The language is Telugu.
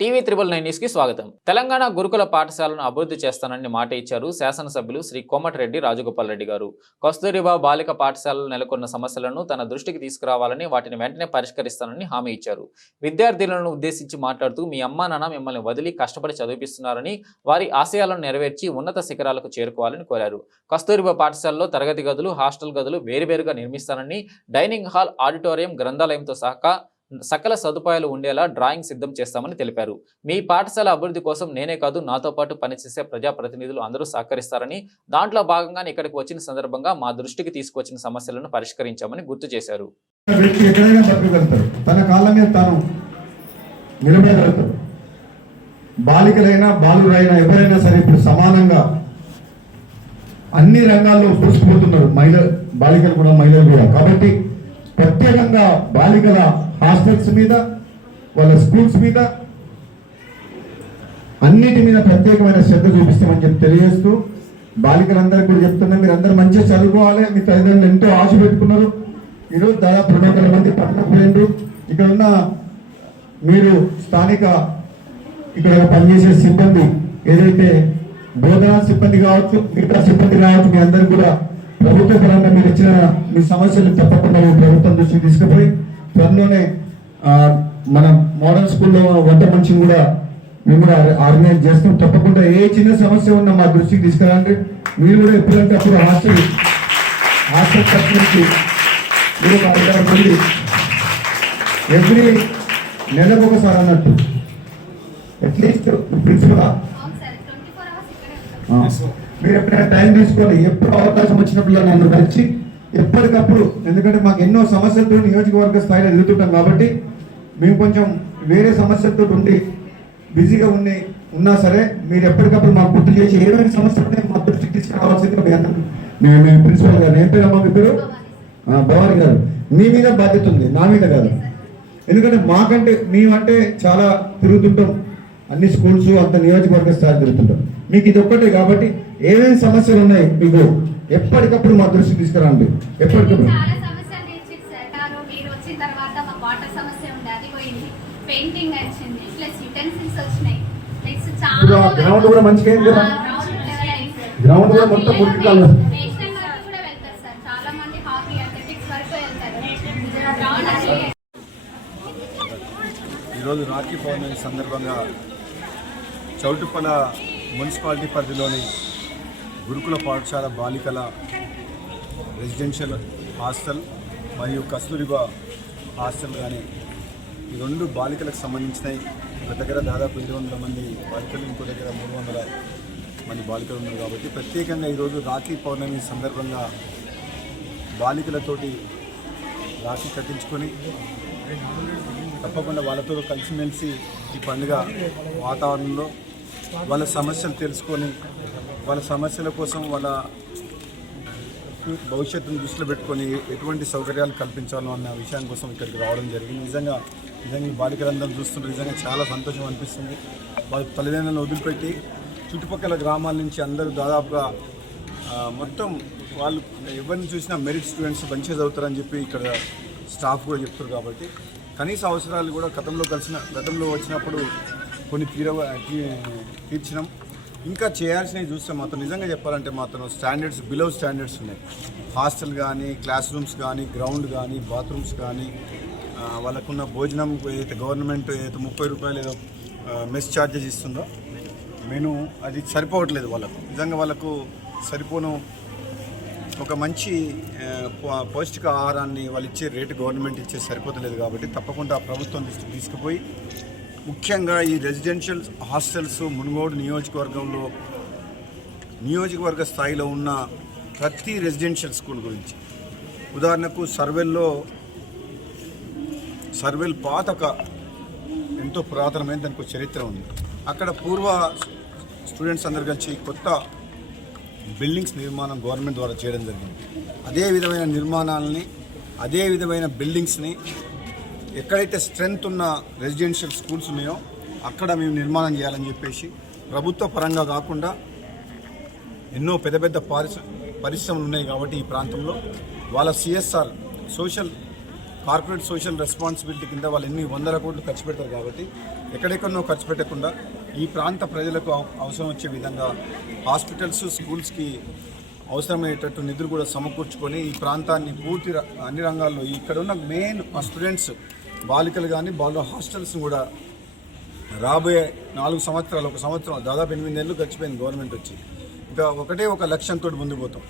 టీవీ త్రిబుల్ నైన్ న్యూస్కి స్వాగతం. తెలంగాణ గురుకుల పాఠశాలను అభివృద్ధి చేస్తానని మాట ఇచ్చారు శాసనసభ్యులు శ్రీ కోమటిరెడ్డి రాజగోపాల్ రెడ్డి గారు. కస్తూరిబా బాలిక పాఠశాలలో నెలకొన్న సమస్యలను తన దృష్టికి తీసుకురావాలని వాటిని వెంటనే పరిష్కరిస్తానని హామీ ఇచ్చారు. విద్యార్థులను ఉద్దేశించి మాట్లాడుతూ మీ అమ్మా నాన్న మిమ్మల్ని వదిలి కష్టపడి చదివిస్తున్నారని వారి ఆశయాలను నెరవేర్చి ఉన్నత శిఖరాలకు చేరుకోవాలని కోరారు. కస్తూరిబా పాఠశాలలో తరగతి గదులు హాస్టల్ గదులు వేరువేరుగా నిర్మిస్తానని డైనింగ్ హాల్ ఆడిటోరియం గ్రంథాలయంతో సహా సకల సదుపాయాలు ఉండేలా డ్రాయింగ్ సిద్ధం చేస్తామని తెలిపారు. మీ పాఠశాల అభివృద్ధి కోసం నేనే కాదు నాతో పాటు పనిచేసే ప్రజాప్రతినిధులు అందరూ సహకరిస్తారని దాంట్లో భాగంగానే ఇక్కడికి వచ్చిన సందర్భంగా మా దృష్టికి తీసుకొచ్చిన సమస్యలను పరిష్కరించామని గుర్తు చేశారు. బాలికలైనా బాలురైనా ఎవరైనా సరే ఇప్పుడు సమానంగా అన్ని రంగాల్లో పురుచుకుపోతున్నారు మహిళ బాలికలు కూడా మహిళలు కూడా. కాబట్టి ప్రత్యేకంగా బాలికల హాస్టల్స్ మీద వాళ్ళ స్కూల్స్ మీద అన్నిటి మీద ప్రత్యేకమైన శ్రద్ధ చూపిస్తామని చెప్పి తెలియజేస్తూ బాలికలందరికీ కూడా చెప్తున్నా మీరు అందరూ మంచిగా చదువుకోవాలి మీ తల్లిదండ్రులు ఎంతో ఆశ పెట్టుకున్నారు. ఈరోజు దాదాపు రెండు వందల మంది పట్టణపు ఇక్కడ ఉన్న మీరు స్థానిక ఇక్కడ పనిచేసే సిబ్బంది ఏదైతే బోధనా సిబ్బంది కావచ్చు మిగతా సిబ్బంది కావచ్చు మీ అందరికి కూడా ప్రభుత్వ పరంగా మీరు ఇచ్చిన మీ సమస్యలు తప్పకుండా మీ ప్రభుత్వం దృష్టికి తీసుకుపోయి త్వరలోనే ఆ, మన మోడల్ స్కూల్లో వంట మనిషిని కూడా మేము కూడా ఆర్గనైజ్ చేస్తాం. తప్పకుండా ఏ చిన్న సమస్య ఉన్నా మా దృష్టికి తీసుకురండి. మీరు కూడా ఎప్పుడంటే అప్పుడు హాస్టల్ హాస్టల్ నుంచి మీరు మంది ఎవ్రీ నెలకు ఒకసారి అన్నట్టు. అట్లీస్ట్ ప్రిన్సిపల్ మీరు ఎప్పుడైనా టైం తీసుకొని ఎప్పుడు అవకాశం వచ్చినప్పుడు నన్ను కలిసి ఎప్పటికప్పుడు ఎందుకంటే మాకు ఎన్నో సమస్యలతో నియోజకవర్గ స్థాయిలో ఎదుగుతుంటాం కాబట్టి మేము కొంచెం వేరే సమస్యలతో ఉండి బిజీగా ఉండి ఉన్నా సరే మీరు ఎప్పటికప్పుడు మాకు గుర్తు చేసి ఏదైనా సమస్య ఉంటే మా దృష్టికి తీసుకురావాల్సిందిగా అందరూ నేను మీ ప్రిన్సిపల్ గారు ఏం పేరమ్మా మీ పేరు? భవాని గారు. మీ మీద బాధ్యత ఉంది నా మీద కాదు. ఎందుకంటే మాకంటే మేమంటే చాలా తిరుగుతుంటాం. అన్ని స్కూల్స్ అంత నియోజకవర్గ స్థాయి తిరుగుతుంటాం. మీకు ఇది ఒక్కటే కాబట్టి ఏమేమి సమస్యలు ఉన్నాయి మీకు? ఎప్పటికప్పుడు మా దృష్టికి తీసుకురండి. ఎప్పటికప్పుడు? చాలా సమస్యలు తీర్చింది సార్. కారు మీరు వచ్చిన తర్వాత మాకు వాటర్ సమస్య ఉండే అది పోయింది. పెయింటింగ్ వచ్చింది ప్లస్ యుటెన్సిల్స్ వచ్చినాయి. ప్లస్ ఇప్పుడు ఆ చాలా గ్రౌండ్ కూడా మంచిగా అయింది. కదా గ్రౌండ్ కూడా మొత్తం మురికి కాలం. నేషనల్ వరకు కూడా వెళ్తారు సార్. చాలా మంది హాకీ అథ్లెటిక్స్ వరకు వెళ్తారు. గ్రౌండ్ అది ఈరోజు రాఖీ పౌర్ణమి సందర్భంగా చౌటుప్పల మున్సిపాలిటీ పరిధిలోని గురుకుల పాఠశాల బాలికల రెసిడెన్షియల్ హాస్టల్ మరియు కస్తూరిబా హాస్టల్ కానీ ఈ రెండు బాలికలకు సంబంధించినవి ఒక దగ్గర దాదాపు ఎనిమిది వందల మంది బాలికలు ఇంకో దగ్గర మూడు వందల మంది బాలికలు ఉన్నారు కాబట్టి ప్రత్యేకంగా ఈరోజు రాఖీ పౌర్ణమి సందర్భంగా బాలికలతోటి రాఖీ కట్టించుకొని తప్పకుండా వాళ్ళతో కలిసిమెలిసి ఈ పండుగ వాతావరణంలో వాళ్ళ సమస్యలు తెలుసుకొని వాళ్ళ సమస్యల కోసం వాళ్ళ భవిష్యత్తును దృష్టిలో పెట్టుకొని ఎటువంటి సౌకర్యాలు కల్పించాలో అన్న విషయం కోసం ఇక్కడికి రావడం జరిగింది. నిజంగా నిజంగా బాలికలందరం చూస్తుంటే నిజంగా చాలా సంతోషం అనిపిస్తుంది. వాళ్ళ తల్లిదండ్రులను వదిలిపెట్టి చుట్టుపక్కల గ్రామాల నుంచి అందరూ దాదాపుగా మొత్తం వాళ్ళు ఎవరిని చూసినా మెరిట్ స్టూడెంట్స్ మంచిగా చదువుతారని చెప్పి ఇక్కడ స్టాఫ్ కూడా చెప్తారు కాబట్టి కనీస అవసరాలు కూడా గతంలో కలిసిన గతంలో వచ్చినప్పుడు కొన్ని తీర తీ- తీర్చినాం. ఇంకా చేయాల్సినవి చూస్తే మాత్రం నిజంగా చెప్పాలంటే మాత్రం స్టాండర్డ్స్ బిలో స్టాండర్డ్స్ ఉన్నాయి. హాస్టల్ కానీ క్లాస్ రూమ్స్ కానీ గ్రౌండ్ కానీ బాత్రూమ్స్ కానీ వాళ్ళకున్న భోజనం ఏదైతే గవర్నమెంట్ ఏదైతే ముప్పై రూపాయలు ఏదో మెస్ ఛార్జెస్ ఇస్తుందో మెను అది సరిపోవట్లేదు వాళ్ళకు. నిజంగా వాళ్ళకు సరిపోను ఒక మంచి పౌష్టిక ఆహారాన్ని వాళ్ళు ఇచ్చే రేటు గవర్నమెంట్ ఇచ్చే సరిపోతలేదు కాబట్టి తప్పకుండా ప్రభుత్వం దృష్టికి తీసుకుపోయి ముఖ్యంగా ఈ రెసిడెన్షియల్ హాస్టల్స్ మునుగోడు నియోజకవర్గంలో నియోజకవర్గ స్థాయిలో ఉన్న ప్రతి రెసిడెన్షియల్ స్కూల్ గురించి. ఉదాహరణకు సర్వేల్లో సర్వేల్ పాతక ఎంతో పురాతనమైన దానికి చరిత్ర ఉంది. అక్కడ పూర్వ స్టూడెంట్స్ అందరు కలిసి కొత్త బిల్డింగ్స్ నిర్మాణం గవర్నమెంట్ ద్వారా చేయడం జరిగింది. అదే విధమైన నిర్మాణాలని అదే విధమైన బిల్డింగ్స్ని ఎక్కడైతే స్ట్రెంగ్త్ ఉన్న రెసిడెన్షియల్ స్కూల్స్ ఉన్నాయో అక్కడ మేము నిర్మాణం చేయాలని చెప్పేసి ప్రభుత్వ పరంగా కాకుండా ఎన్నో పెద్ద పెద్ద పారిశ్ర పరిశ్రమలు ఉన్నాయి కాబట్టి ఈ ప్రాంతంలో. వాళ్ళ CSR social corporate social responsibility కింద వాళ్ళు ఎన్ని వందల కోట్లు ఖర్చు పెడతారు కాబట్టి ఎక్కడెక్కడో ఖర్చు పెట్టకుండా ఈ ప్రాంత ప్రజలకు అవసరం వచ్చే విధంగా హాస్పిటల్స్ స్కూల్స్కి అవసరమయ్యేటట్టు నిధులు కూడా సమకూర్చుకొని ఈ ప్రాంతాన్ని పూర్తి అన్ని రంగాల్లో ఇక్కడ ఉన్న మెయిన్ స్టూడెంట్స్ బాలికలు కానీ బాల హాస్టల్స్ కూడా రాబోయే నాలుగు సంవత్సరాలు ఒక సంవత్సరం దాదాపు ఎనిమిది నెలలు గడిచిపోయింది గవర్నమెంట్ వచ్చి. ఇంకా ఒకటే ఒక లక్ష్యంతో ముందుకు పోతాం.